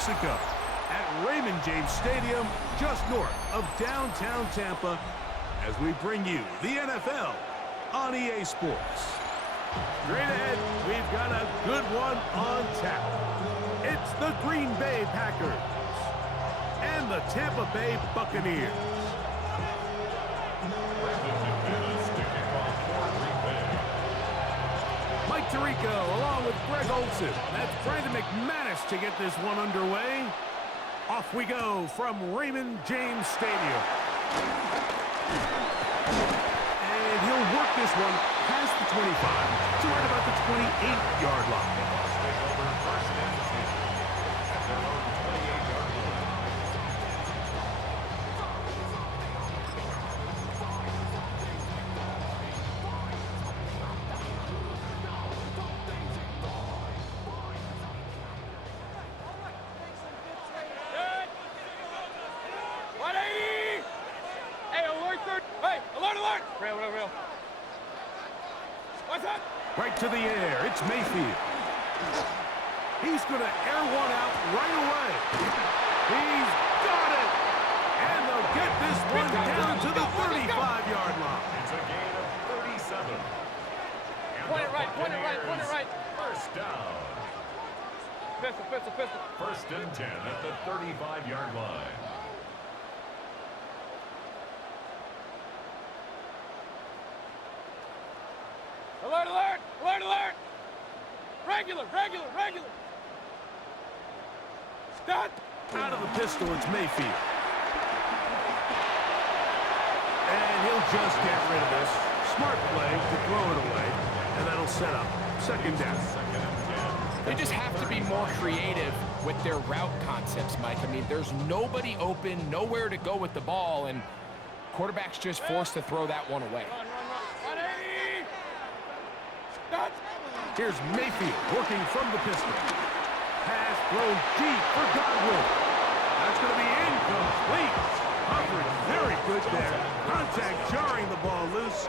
Mexico at Raymond James Stadium, just north of downtown Tampa, as we bring you the NFL on EA Sports. Straight ahead, we've got a good one on tap. It's the Green Bay Packers and the Tampa Bay Buccaneers. Mike Tirico along with Greg Olsen. That's Brandon McManus to get this one underway. Off we go from Raymond James Stadium. And he'll work this one past the 25 to right about the 28-yard line. Right to the air, it's Mayfield. He's going to air one out right away. He's got it! And they'll get this one down to the 35-yard line. It's a gain of 37. Point it right, point it right, point it right. First down. Pistol. First and 10 at the 35-yard line. Alert! Regular! Stop! Out of the pistol, it's Mayfield. And he'll just get rid of this. Smart play to throw it away, and that'll set up second down. They just have to be more creative with their route concepts, Mike. I mean, there's nobody open, nowhere to go with the ball, and quarterback's just forced to throw that one away. Here's Mayfield working from the pistol. Pass thrown deep for Godwin. That's going to be incomplete. Coverage very good there. Contact jarring the ball loose.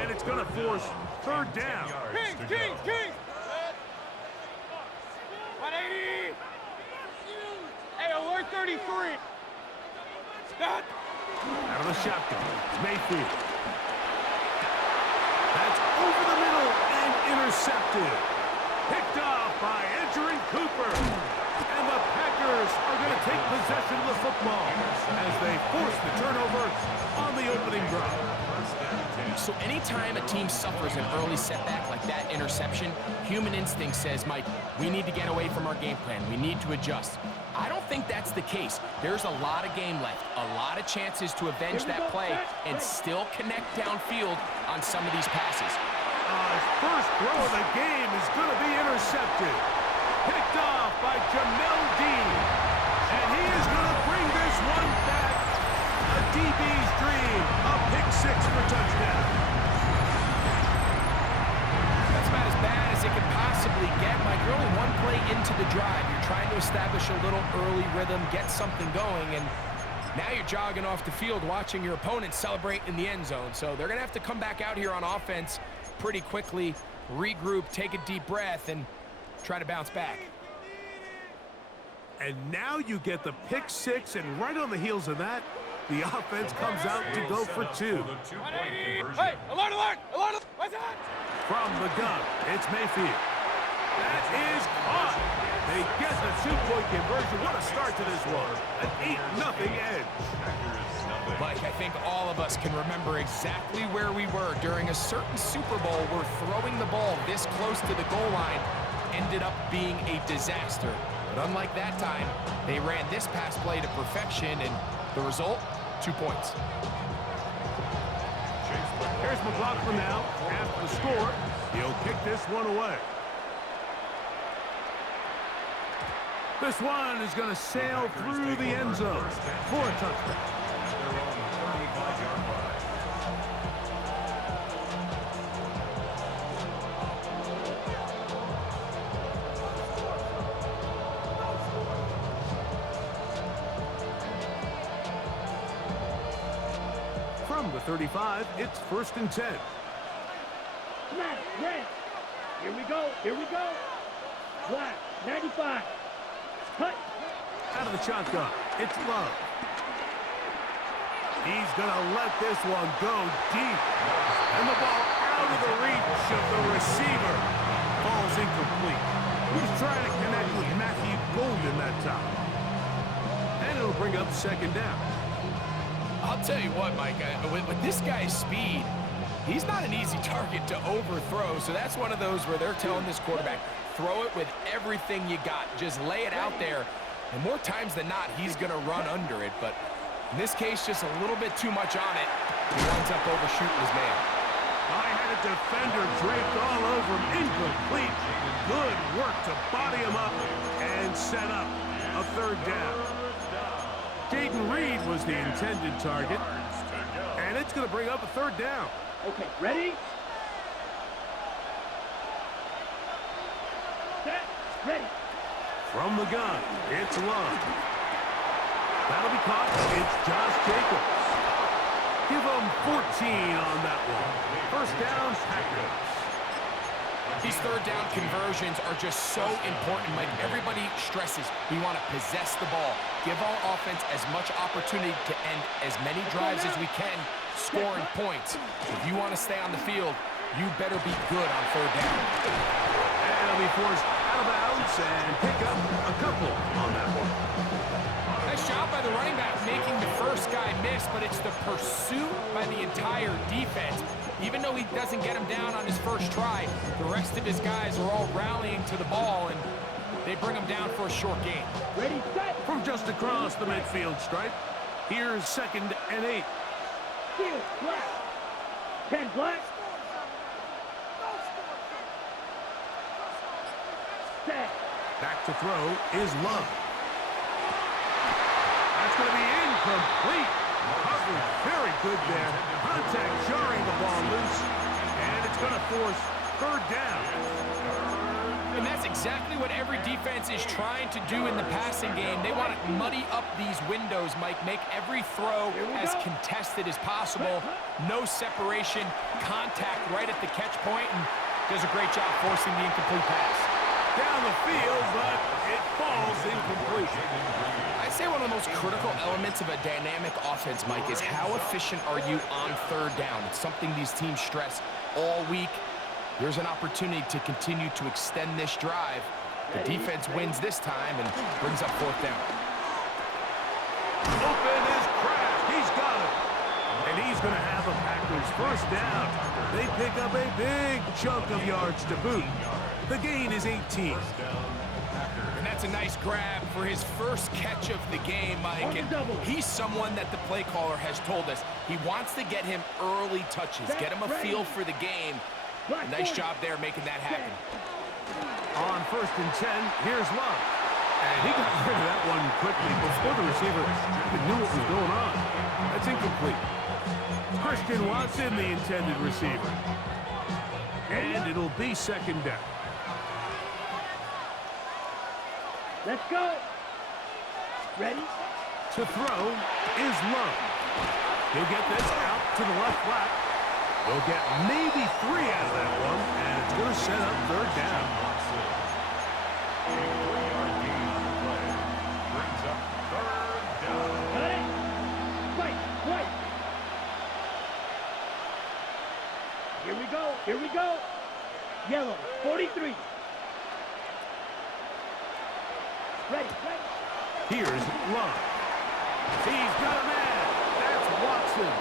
And it's going to force third down. King! 180! Hey, alert 33! Stop! Out of the shotgun, Mayfield. That's over the middle and intercepted. Picked off by Edgerrin Cooper. And the Packers are going to take possession of the football as they force the turnover on the opening drive. So anytime a team suffers an early setback like that interception, human instinct says, Mike, we need to get away from our game plan. We need to adjust. I don't think that's the case. There's a lot of game left, a lot of chances to avenge that play and still connect downfield on some of these passes. His first throw of the game is going to be intercepted. Picked off by Jamel Dean. And he is going to bring this one back. A DB's dream. A pick six for touchdown. That's about as bad as it could possibly get, Mike. You're only one play into the drive. You're trying to establish a little early rhythm, get something going, and now you're jogging off the field watching your opponent celebrate in the end zone. So they're going to have to come back out here on offense pretty quickly, regroup, take a deep breath, and try to bounce back. And now you get the pick six, and right on the heels of that, the offense comes out to go for two. Hey, alert! What's that? From the gun, it's Mayfield. That is caught. They get the two-point conversion. What a start to this one. An 8-0 edge. Mike, I think all of us can remember exactly where we were during a certain Super Bowl where throwing the ball this close to the goal line ended up being a disaster. But unlike that time, they ran this pass play to perfection, and the result, 2 points. Here's McLaughlin now. After the score, he'll kick this one away. This one is going to sail through the end zone for a touchdown. From the 35, it's 1st and 10. Black, red. Here we go. Black, 95. Cut. shotgun. It's Love. He's going to let this one go deep. And the ball out of the reach of the receiver. Ball's incomplete. He's trying to connect with Matthew Golden that time. And it'll bring up second down. I'll tell you what, Mike, with this guy's speed, he's not an easy target to overthrow. So that's one of those where they're telling this quarterback, throw it with everything you got. Just lay it out there. And more times than not, he's going to run under it. But in this case, just a little bit too much on it. He winds up overshooting his man. I had a defender draped all over him. Incomplete. Good work to body him up and set up a third down. Jaden Reed was the intended target. And it's going to bring up a third down. Okay, ready? Set, ready. From the gun, it's Love. That'll be caught. It's Josh Jacobs. Give him 14 on that one. First down, Packers. These third down conversions are just so important, Mike. Everybody stresses we want to possess the ball, give our offense as much opportunity to end as many drives as we can, scoring points. If you want to stay on the field, you better be good on third down. And he'll be forced out of bounds and pick up a couple on that one. Nice job by the running back making the first guy miss, but it's the pursuit by the entire defense. Even though he doesn't get him down on his first try, the rest of his guys are all rallying to the ball, and they bring him down for a short gain. Ready, set. From just across the midfield stripe, here's 2nd and 8. Steal, black. 10 black. Set. Back to throw is Love. That's going to be incomplete. Covered very good there. Contact jarring the ball loose. And it's going to force third down. And that's exactly what every defense is trying to do in the passing game. They want to muddy up these windows, Mike, make every throw as contested as possible. No separation, contact right at the catch point, and does a great job forcing the incomplete pass. Down the field, but it falls incomplete. I'd say one of the most critical elements of a dynamic offense, Mike, is how efficient are you on third down. It's something these teams stress all week. Here's an opportunity to continue to extend this drive. The defense wins this time and brings up fourth down. Open is Kraft. He's got it. And he's going to have the Packers first down. They pick up a big chunk of yards to boot. The gain is 18. And that's a nice grab for his first catch of the game, Mike. And he's someone that the play caller has told us he wants to get him early touches, get him a feel for the game. Nice job there making that happen. On 1st and 10, here's Love. And he got rid of that one quickly before the receiver even knew what was going on. That's incomplete. Christian Watson, the intended receiver. And it'll be second down. Let's go. Ready? To throw is Love. He'll get this out to the left flat. They'll get maybe 3 out of that one, and it's going to set up third down. A 3-yard gain on the play brings up third down. Got it. Right, right. Here we go. Here we go. Yellow, 43. Ready, ready. Here's Love. He's got a man. That's Watson.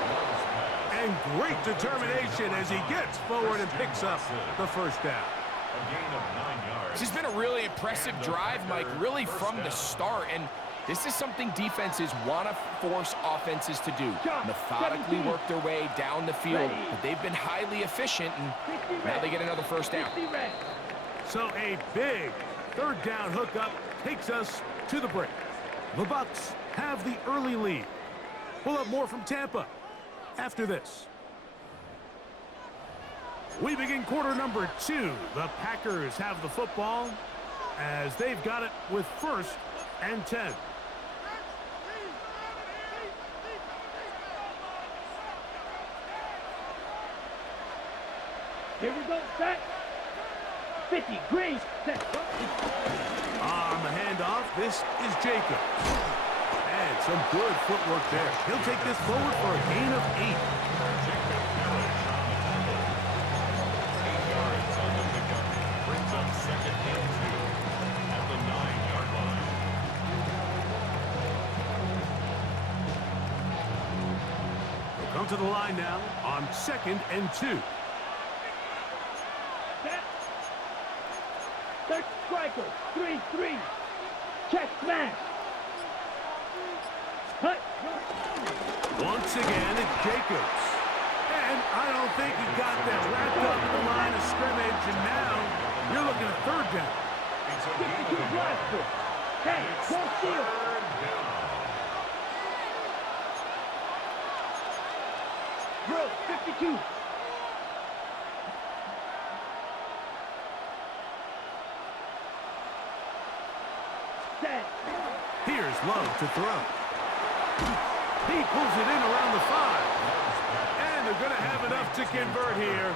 And great determination as he gets forward and picks up the first down. A gain of 9 yards. This has been a really impressive drive, Mike, really from the start. And this is something defenses want to force offenses to do. Methodically work their way down the field. But they've been highly efficient, and now they get another first down. So a big third down hookup takes us to the break. The Bucs have the early lead. We'll have more from Tampa after this. We begin quarter number 2. The Packers have the football as they've got it with 1st and 10. Here we go, set. 50, green, set. On the handoff, this is Jacob. And some good footwork there. He'll take this forward for a gain of 8. Jacob Parrish on the tackle. 8 yards on the pickup. Brings up second and 2 at the 9-yard line. They'll come to the line now on 2nd and 2. Set. Third striker, 3-3. Check smash. Hut. Once again, it's Jacobs. And I don't think he got that wrapped up at the line of scrimmage, and now you're looking at 3rd down. It's a gain 52 of 1 yard. blaster. Hey, don't steal. 3rd down. Bro, 52. Set. Here's Love to throw. He pulls it in around the 5. And they're going to have enough to convert here.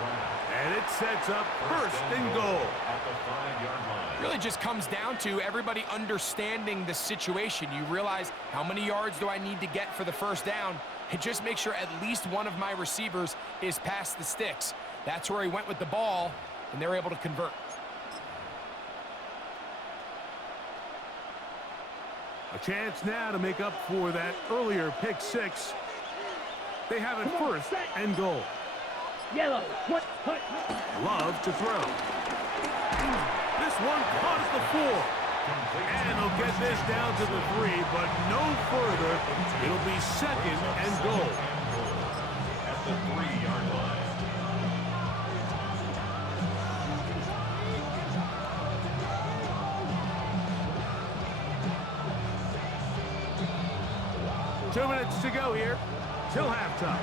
And it sets up 1st and goal. At the 5-yard line. Really just comes down to everybody understanding the situation. You realize how many yards do I need to get for the 1st down, and just make sure at least one of my receivers is past the sticks. That's where he went with the ball, and they're able to convert. A chance now to make up for that earlier pick 6. They have it 1st and goal. Yellow. What? Hut. Love to throw. This one caught at the 4. And they'll get this down to the 3, but no further. It'll be 2nd and goal. At the 3-yard line. Two minutes to go here till halftime.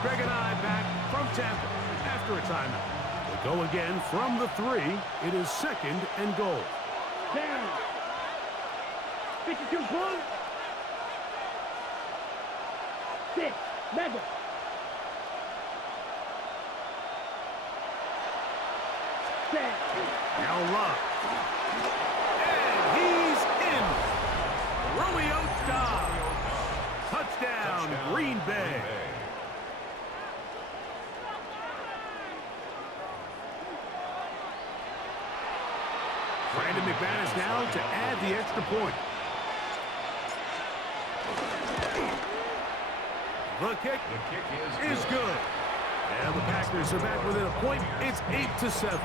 Greg and I back from Tampa after a timeout. They go again from the 3. It is 2nd and goal. Down. 52 blue. 6. Mega. Set. Now Love. And he's in. Romeo Dobbs. Touchdown, Green Bay. Brandon McManus now to add the extra point. The kick is good. And the Packers are back within a point. It's 8-7.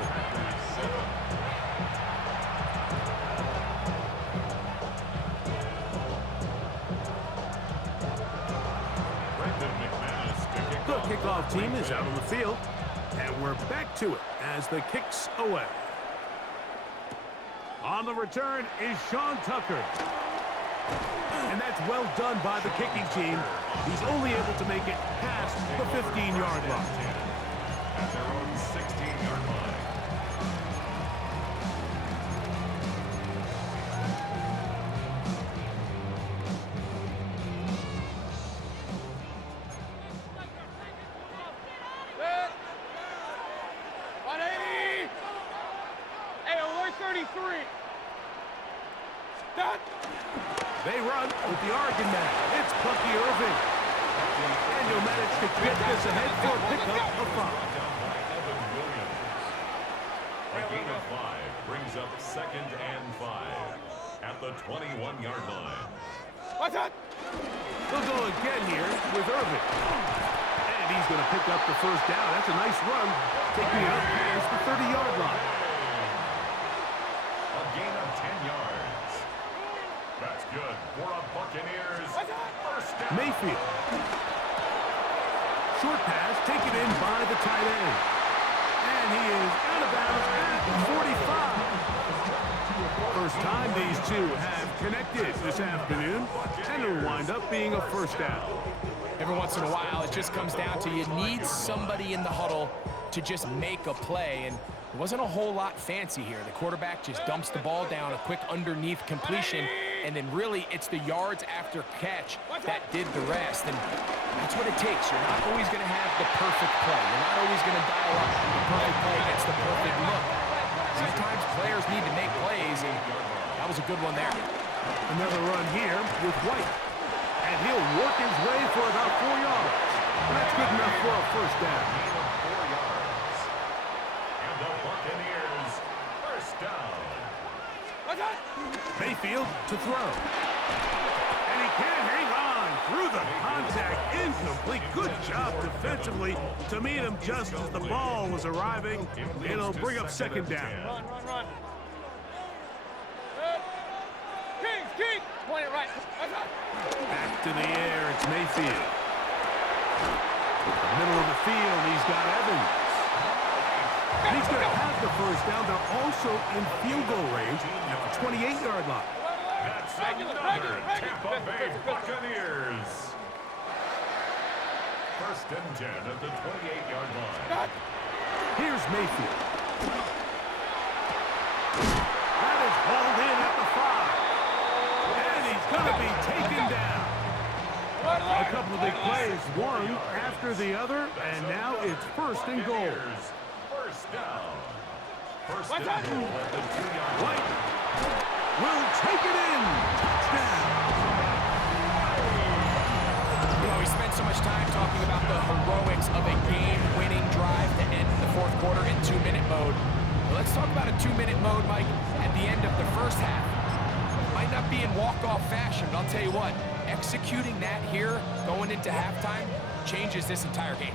The kickoff team is out on the field. And we're back to it as the kick's away. On the return is Sean Tucker. And that's well done by the kicking team. He's only able to make it past the 15-yard line. At their own 16-yard line. Set. 180. Hey, alert 33. Stop. They run with the Oregon man. It's Bucky Irving. And he'll manage to get this ahead for a pickup of 5. Down by Evan Williams. A gain of 5 brings up 2nd and 5 at the 21-yard line. What's that? They'll go again here with Irving. And he's going to pick up the 1st down. That's a nice run, taking it up past the 30-yard line. A gain of 10 yards. That's good for a Buccaneers 1st down. Mayfield. Short pass taken in by the tight end. And he is out of bounds at the 45. First time these two have connected this afternoon, and it'll wind up being a 1st down. Every once in a while, it just comes down to you need somebody in the huddle to just make a play, and it wasn't a whole lot fancy here. The quarterback just dumps the ball down, a quick underneath completion, and then really it's the yards after catch that did the rest, and that's what it takes. You're not always going to have the perfect play. You're not always going to dial up the perfect play against the perfect look. Sometimes players need to make plays, and that was a good one there. Another run here with White. And he'll work his way for about 4 yards. That's good enough for a first down. 4 yards. And the Buccaneers, first down. Mayfield to throw. And he can't hang on through the contact. Incomplete. Good job defensively to meet him just as the ball was arriving. It'll bring up second down. Run. King. Point it right. Back to the air. It's Mayfield. The middle of the field. He's got Evans. And he's going to have the first down. They're also in field goal range at the 28-yard line. That's another Tampa Bay Buccaneers. First and 10 at the 28-yard line. Here's Mayfield. That is hauled in at the 5. And he's going to be taken down. A couple of big plays, one after the other, and now it's first and goal. First down. First and goal at the 2-yard line. White will take it in. Touchdown. You know, we spent so much time talking about the heroics of a game-winning drive to end the fourth quarter in 2-minute mode. Well, let's talk about a 2-minute mode, Mike, at the end of the first half. Might not be in walk-off fashion, but I'll tell you what, executing that here, going into halftime, changes this entire game.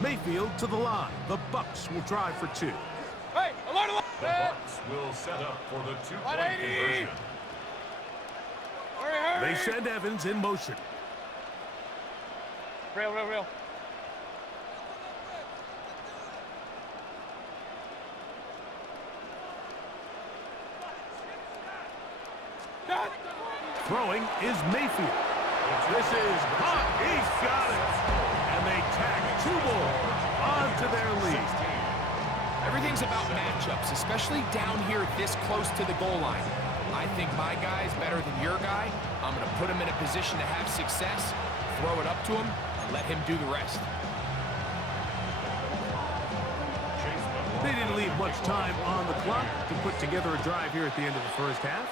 Mayfield to the line. The Bucs will drive for 2. Hey, alert! The Bucs will set up for the 2-point 180. conversion. Hurry. They send Evans in motion. Real. Throwing is Mayfield. This is caught. He's got it. And they tack 2 more onto their lead. Everything's about matchups, especially down here this close to the goal line. I think my guy's better than your guy. I'm going to put him in a position to have success, throw it up to him, and let him do the rest. They didn't leave much time on the clock to put together a drive here at the end of the first half.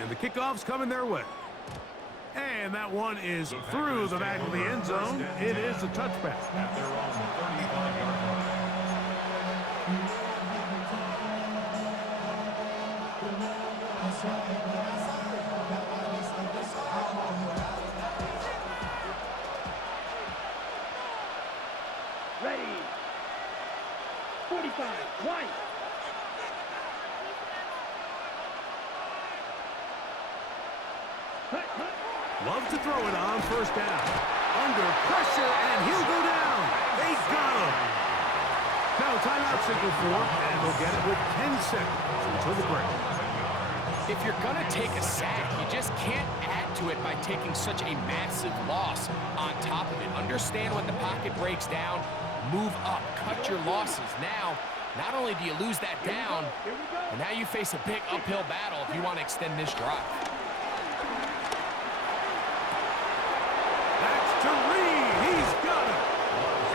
And the kickoff's coming their way. And that one is through the back of the end zone. It is a touchback. At their own 35-yard line. Ready. 45. White. Love to throw it on first down. Under pressure, and he'll go down. They got him. Now timeout signal 4, and they'll get it with 10 seconds until the break. If you're going to take a sack, you just can't add to it by taking such a massive loss on top of it. Understand when the pocket breaks down, move up, cut your losses. Now, not only do you lose that down, but now you face a big uphill battle if you want to extend this drive. That's to Reed. He's got it.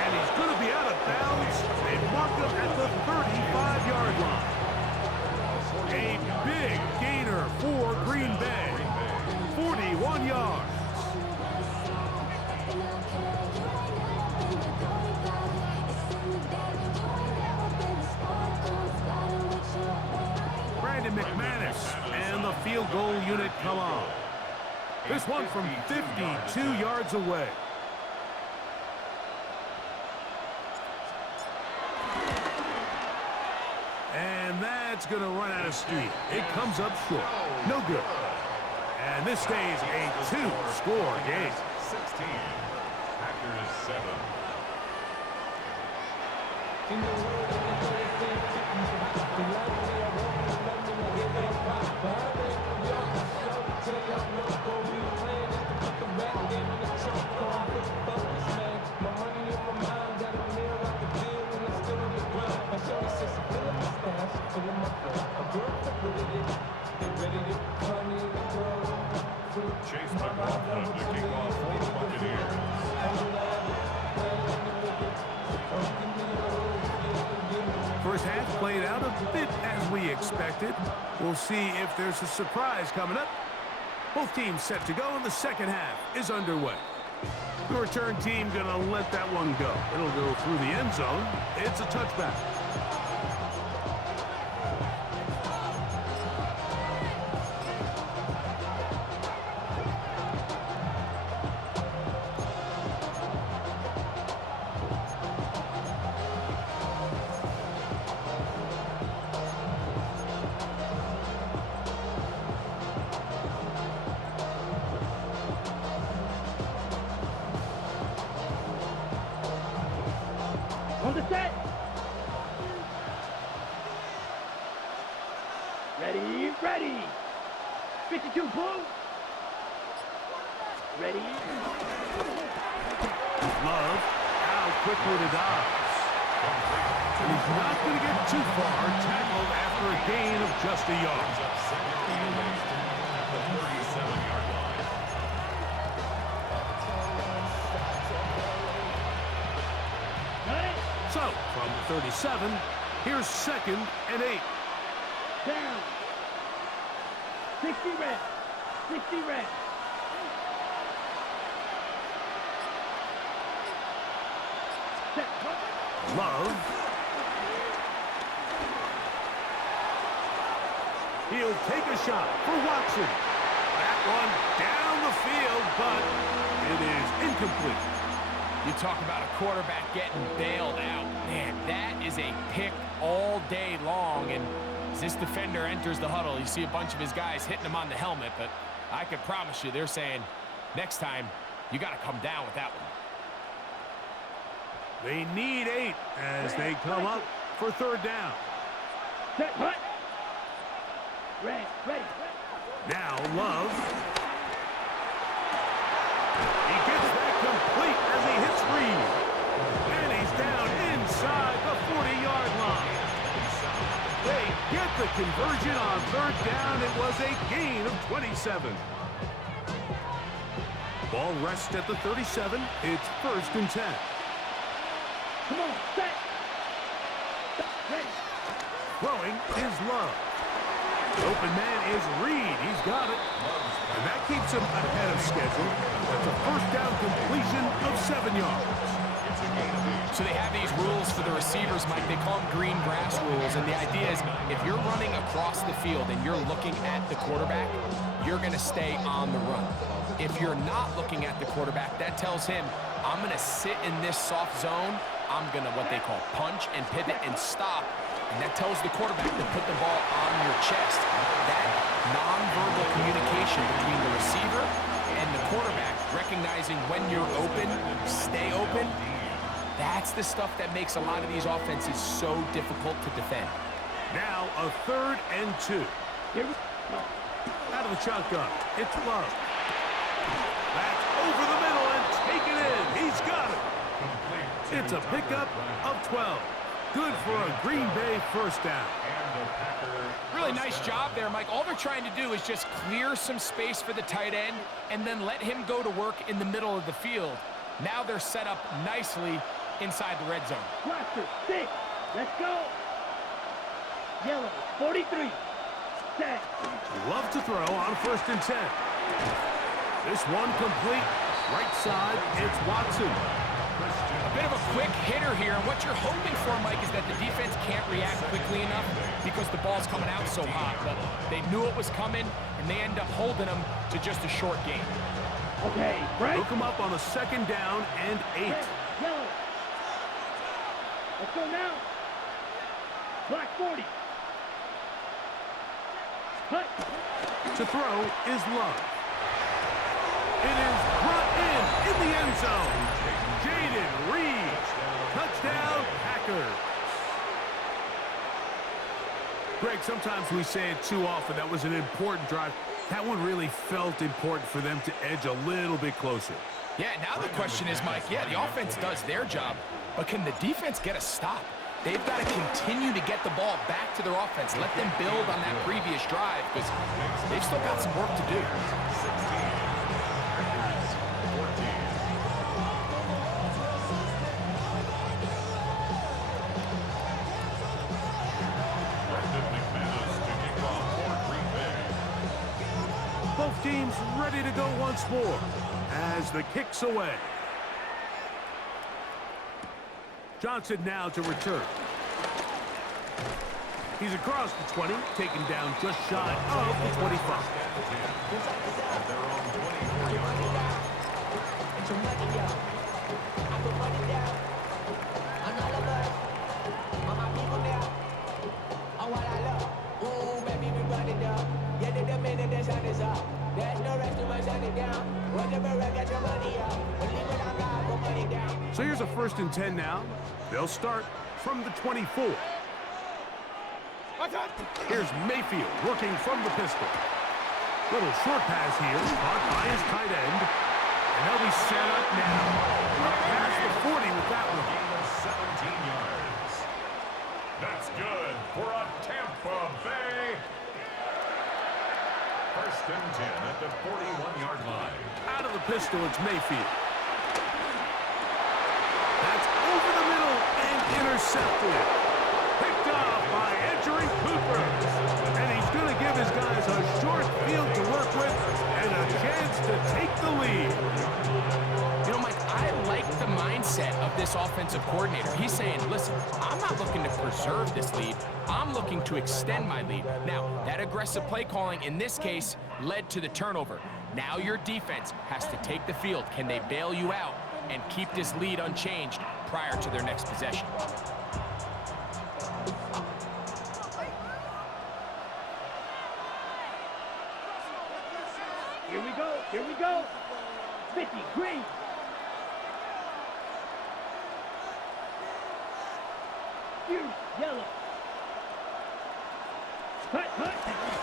And he's going to be out of bounds. They mark him at the 35-yard line. A big gainer for Green Bay. 41 yards. Brandon McManus and the field goal unit come on. This one from 52 yards away. And that's going to run out of steam. It comes up short. No good. And this stays a 2-score game. 16. Packers 7. Chase McLaughlin to kick off for the Buccaneers. played out a bit as we expected. We'll see if there's a surprise coming up. Both teams set to go, and the second half is underway. The return team going to let that one go. It'll go through the end zone. It's a touchback. On the set. Ready. 52 blue. Ready. Love out quickly to Dobbs. And he's not going to get too far. Tackled after a gain of just a yard. Brings up second and 8 at the 37-yard line. Got it. So, from the 37, here's second and 8. Down. 60 red. 60 red. Set. Love. He'll take a shot for Watson. That one down the field, but it is incomplete. You talk about a quarterback getting bailed out. Man, that is a pick all day long. And as this defender enters the huddle, you see a bunch of his guys hitting him on the helmet. But I can promise you, they're saying, next time, you got to come down with that one. They need 8 as they come up for third down. Set. Hut. Ready. Now Love. He gets that complete as he hits Reed. And he's down inside the 40-yard line. They get the conversion on third down. It was a gain of 27. Ball rests at the 37. It's first and 10. Come on. Set. Ready. Throwing is Love. The open man is Reed. He's got it. And that keeps him ahead of schedule. That's a first down completion of 7 yards. So they have these rules for the receivers, Mike. They call them green grass rules. And the idea is if you're running across the field and you're looking at the quarterback, you're going to stay on the run. If you're not looking at the quarterback, that tells him, I'm going to sit in this soft zone. I'm going to what they call punch and pivot and stop. And that tells the quarterback to put the ball on your chest. That nonverbal communication between the receiver and the quarterback, recognizing when you're open, stay open, that's the stuff that makes a lot of these offenses so difficult to defend. Now a third and 2. Here we go. Out of the shotgun, it's Love. That's over the middle and taken in. He's got it. It's a pickup of 12. Good for a Green Bay first down. Really nice job there, Mike. All they're trying to do is just clear some space for the tight end and then let him go to work in the middle of the field. Now they're set up nicely inside the red zone. Blaster. 6. Let's go. Yellow. 43. Set. Love to throw on first and 10. This one complete. Right side, it's Watson. A bit of a quick hitter here, and what you're hoping for, Mike, is that the defense can't react quickly enough because the ball's coming out so hot. But they knew it was coming, and they end up holding them to just a short gain. Okay, break. Hook him up on a second down and 8. Yellow. Let's go now. Black 40. Hut. To throw is Love. It is brought in the end zone. Jaden Reed. Touchdown, Packers. Greg, sometimes we say it too often. That was an important drive. That one really felt important for them to edge a little bit closer. Yeah, now the question is, Mike, the offense does their job, but can the defense get a stop? They've got to continue to get the ball back to their offense. Let them build on that previous drive because they've still got some work to do. 16. Both teams ready to go once more as the kick's away. Johnson now to return. He's across the 20, taken down just shy of the 25. At their own 24-yard line. So here's a 1st and 10 now. They'll start from the 24. Here's Mayfield working from the pistol. Little short pass here, caught by his tight end. And they'll be set up now. Up past the 40 with that one. Gain of 17 yards. That's good for a Tampa Bay. 1st and 10 at the 41-yard line. Out of the pistol, it's Mayfield. That's over the middle and intercepted. Picked off by Edgerrin Cooper. And he's going to give his guys a short field to work with and a chance to take the lead. You know, Mike, I like the mindset of this offensive coordinator. He's saying, listen, I'm not looking to preserve this lead. I'm looking to extend my lead. Now, that aggressive play calling in this case led to the turnover. Now your defense has to take the field. Can they bail you out and keep this lead unchanged prior to their next possession? Here we go. Here we go. 50, green. You, yellow. Hut, hut.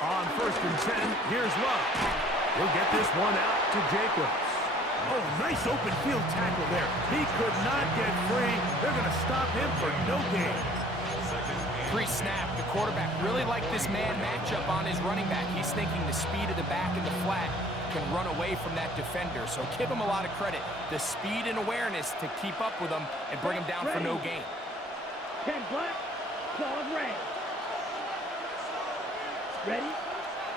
On 1st and 10, here's Love. He'll get this one out to Jacobs. Oh, nice open field tackle there. He could not get free. They're going to stop him for no gain. Pre-snap, the quarterback really liked this man matchup on his running back. He's thinking the speed of the back and the flat can run away from that defender. So give him a lot of credit. The speed and awareness to keep up with him and bring him down for no gain. 10 black, 12 red. Ready?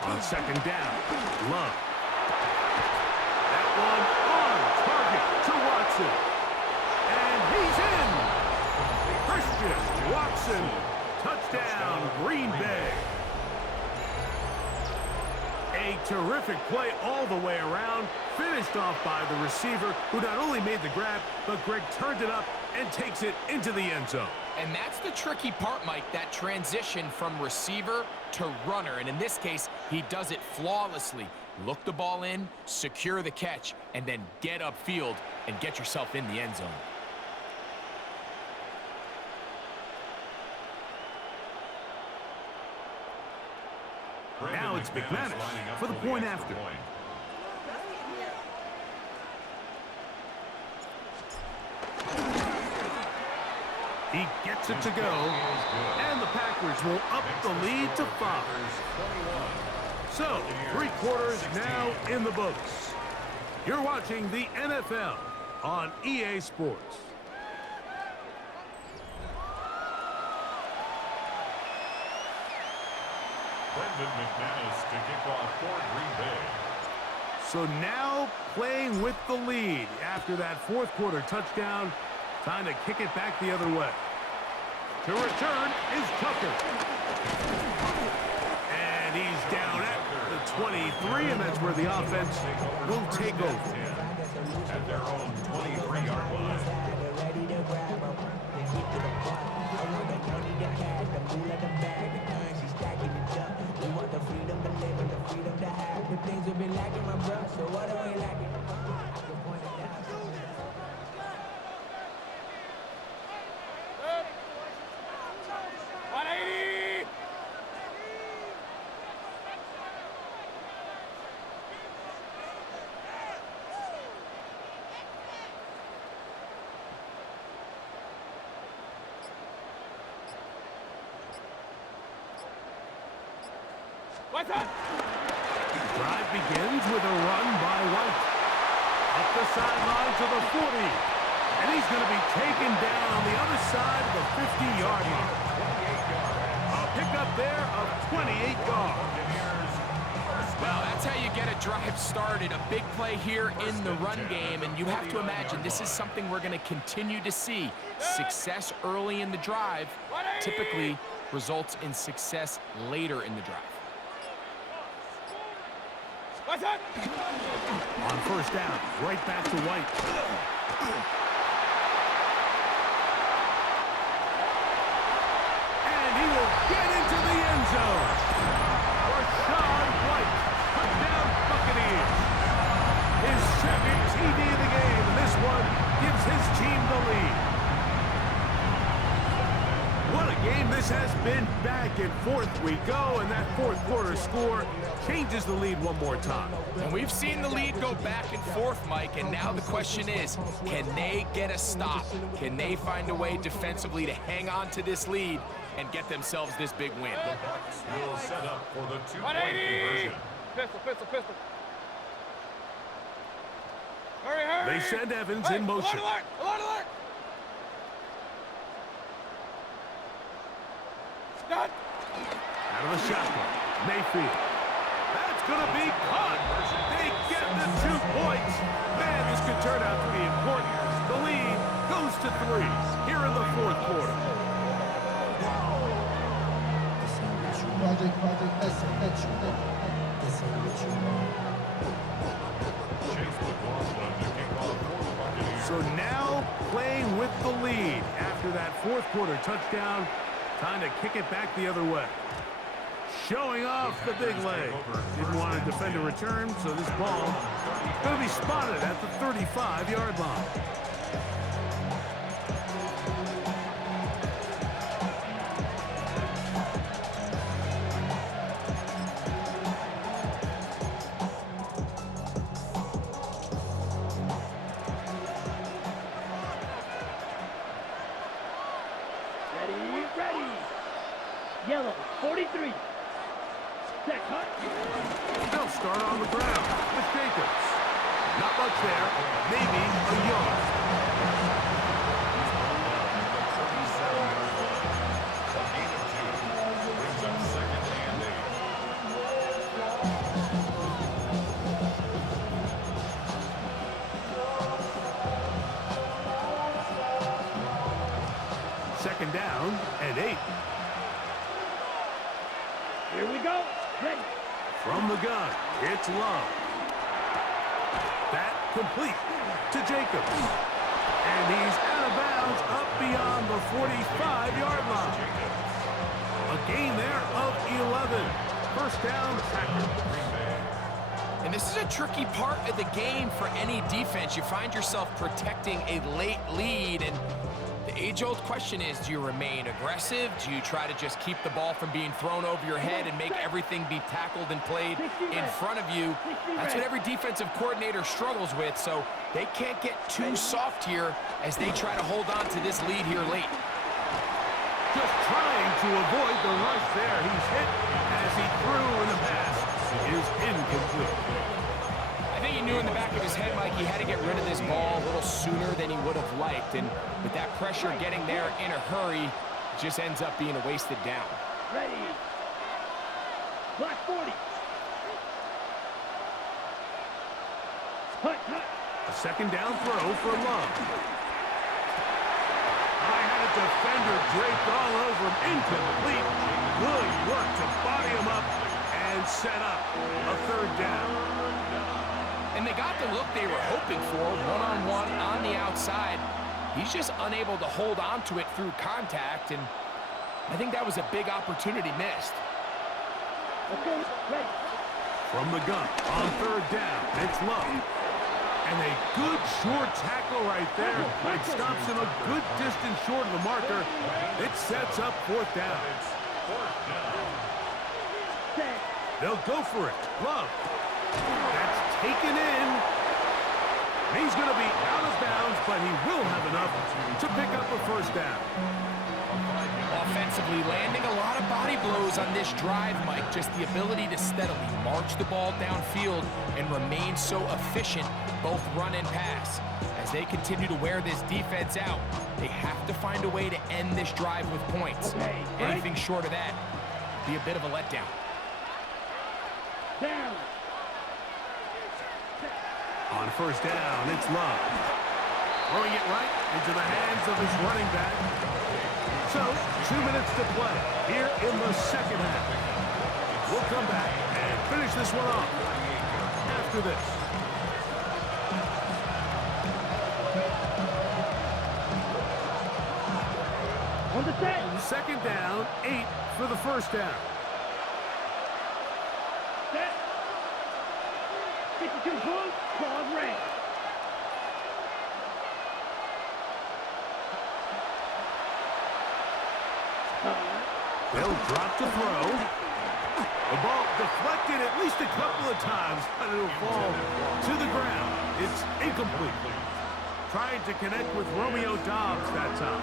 On 2nd down, Love. That one on target to Watson. And he's in. Christian Watson. Touchdown, Green Bay. A terrific play all the way around, finished off by the receiver, who not only made the grab, but Greg turned it up and takes it into the end zone. And that's the tricky part, Mike, that transition from receiver to runner. And in this case, he does it flawlessly. Look the ball in, secure the catch, and then get upfield and get yourself in the end zone. Now it's McManus for the point after. He gets it to go, and the Packers will up the lead to 5. So, 3 quarters now in the books. You're watching the NFL on EA Sports. Brendan McManus to kick off for Green Bay. So now playing with the lead after that 4th quarter touchdown. Time to kick it back the other way. To return is Tucker. And he's down at the 23, and that's where the offense will take over. At their own 23-yard line. What's up? Drive begins with a run by White. Up the sideline to the 40. And he's going to be taken down on the other side of the 50-yard line. A pickup there of 28 yards. Well, that's how you get a drive started. A big play here in the run game, and you have to imagine this is something we're going to continue to see. Success early in the drive typically results in success later in the drive. On first down, right back to White. And he will get into the end zone. Rashawn White, touchdown Buccaneers. His second TD of the game, and this one gives his team the lead. What a game this has been. Back and forth we go, and that fourth quarter score changes the lead one more time. And we've seen the lead go back and forth, Mike, and now the question is, can they get a stop? Can they find a way defensively to hang on to this lead and get themselves this big win? The Bucs will set up for the two-point conversion. Pistol. Hurry. They send Evans in motion. Alert! Stop! Out of the shotgun, Mayfield. That's going to be caught. They get the 2 points. Man, this could turn out to be important. The lead goes to 3 here in the fourth quarter. Chase McLaughlin to kick off for the Buccaneers. So now playing with the lead after that fourth quarter touchdown. Time to kick it back the other way. Showing off the big leg. Didn't want to defend a return, so this ball is going to be spotted at the 35-yard line. Ready. Yellow, 43. Set cut. They'll start on the ground with Jacobs. Not much there. Maybe a yard. A gain of 2 brings up second and 8. Second down and 8. Here we go. Ready. From the gun, it's Love. That complete to Jacobs. And he's out of bounds up beyond the 45-yard line. A gain there of 11. First down, Packers. And this is a tricky part of the game for any defense. You find yourself protecting a late lead, and the age-old question is, do you remain aggressive? Do you try to just keep the ball from being thrown over your head and make everything be tackled and played in front of you? That's what every defensive coordinator struggles with, so they can't get too soft here as they try to hold on to this lead here late. Just trying to avoid the rush there. He's hit as he threw, and the pass is incomplete. I think he knew in the back of his head, Mike, he had to get rid of this ball a little sooner than he would have liked. And with that pressure getting there in a hurry, it just ends up being a wasted down. Ready. Black 40. Hut. A second down throw for Love. I had a defender draped all over him. Incomplete. Good work to body him up and set up a third down. And they got the look they were hoping for, one-on-one on the outside. He's just unable to hold on to it through contact, and I think that was a big opportunity missed. Okay, ready. From the gun on third down, it's Love. And a good short tackle right there. It stops him a good distance short of the marker. It sets up fourth down. Set. They'll go for it. Love. That's taken in. He's going to be out of bounds, but he will have enough to pick up a first down. Offensively, landing a lot of body blows on this drive, Mike. Just the ability to steadily march the ball downfield and remain so efficient, both run and pass. As they continue to wear this defense out, they have to find a way to end this drive with points. Okay, Anything short of that would be a bit of a letdown. Down. On first down, it's Love. Throwing it right into the hands of his running back. So, 2 minutes to play here in the second half. We'll come back and finish this one off after this. On the set. Second down, 8 for the first down. Set. 52 blue, claws red. They'll drop to throw. The ball deflected at least a couple of times, but it'll fall to the ground. It's incomplete. Trying to connect with Romeo Dobbs that time.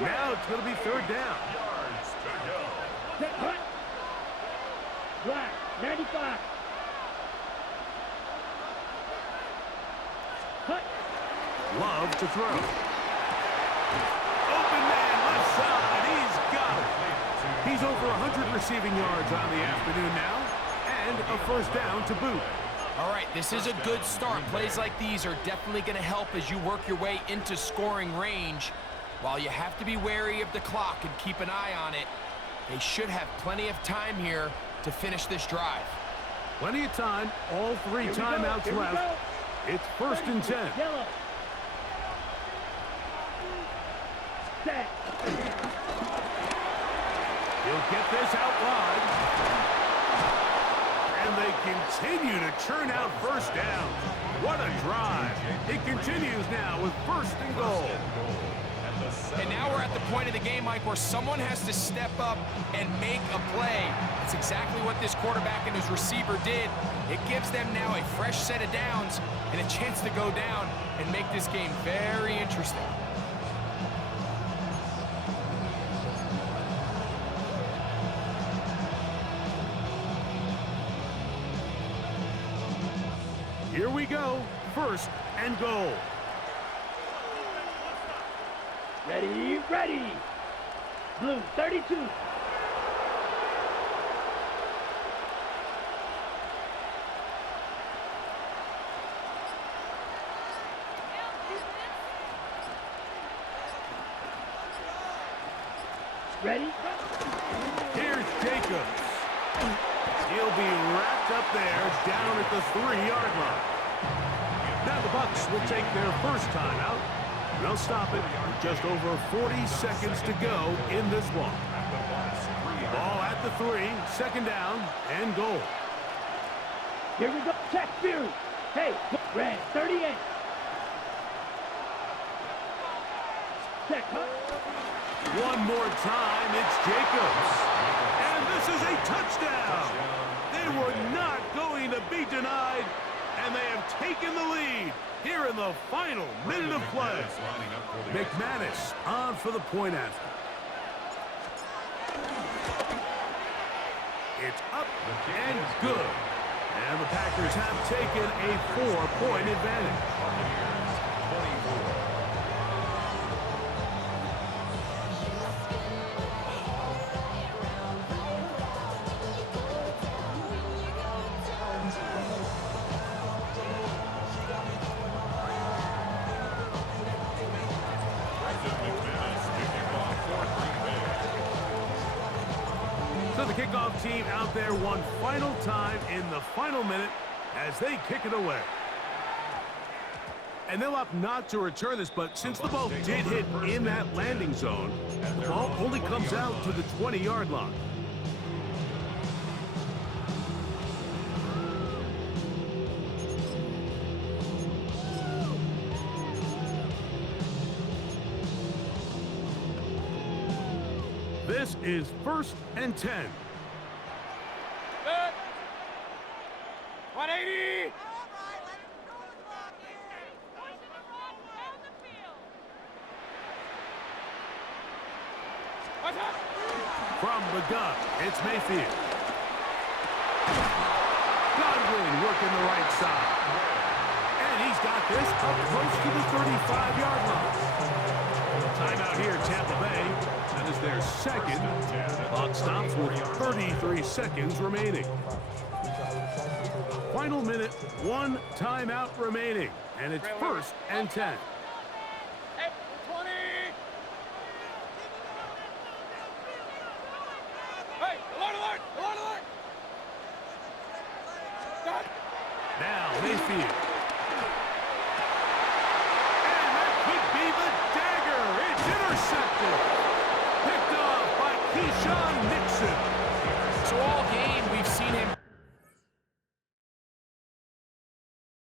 Now it's going to be third down. Set, hut. Black, 95. Hut. Love to throw. Open man, left side. He's got it. He's over 100 receiving yards on the afternoon now, and a first down to boot. All right, this is a good start. Plays like these are definitely going to help as you work your way into scoring range. While you have to be wary of the clock and keep an eye on it, they should have plenty of time here to finish this drive. Plenty of time. All 3 timeouts left. It's first and 10. Yellow. Set. He'll get this out wide. And they continue to churn out first downs. What a drive. It continues now with first and goal. And now we're at the point of the game, Mike, where someone has to step up and make a play. That's exactly what this quarterback and his receiver did. It gives them now a fresh set of downs and a chance to go down and make this game very interesting. Here we go. First and goal. Ready, ready. Blue, 32. Ready? Here's Jacobs. He'll be wrapped up there down at the 3-yard line. Now the Bucs will take their first timeout. They'll stop it with just over 40 seconds to go in this one. Ball at the 3, second down and goal. Here we go. Check Fury. Hey, red, 38. Check, huh? One more time, it's Jacobs. And this is a touchdown. They were not going to be denied, and they have taken the lead here in the final minute of play. McManus on for the point after. It's up and good. And the Packers have taken a 4-point advantage. So the kickoff team out there one final time in the final minute as they kick it away. And they'll opt not to return this, but since the ball did hit in that landing zone, the ball only comes out to the 20-yard line. This is first and 10. Set. 180. What's up? From the gun, it's Mayfield. Godwin working the right side. And he's got this up close to the 35-yard line. Timeout here, Tampa Bay. That is their second. Clock stops with 33 seconds remaining. Final Final minute, 1 timeout remaining, and it's 1st and 10. Hey, 20. Hey, alert, alert, alert, alert. Done. Now Mayfield. And that could be the dagger. It's intercepted. Picked off by Keyshawn Nixon. So all game, we've seen him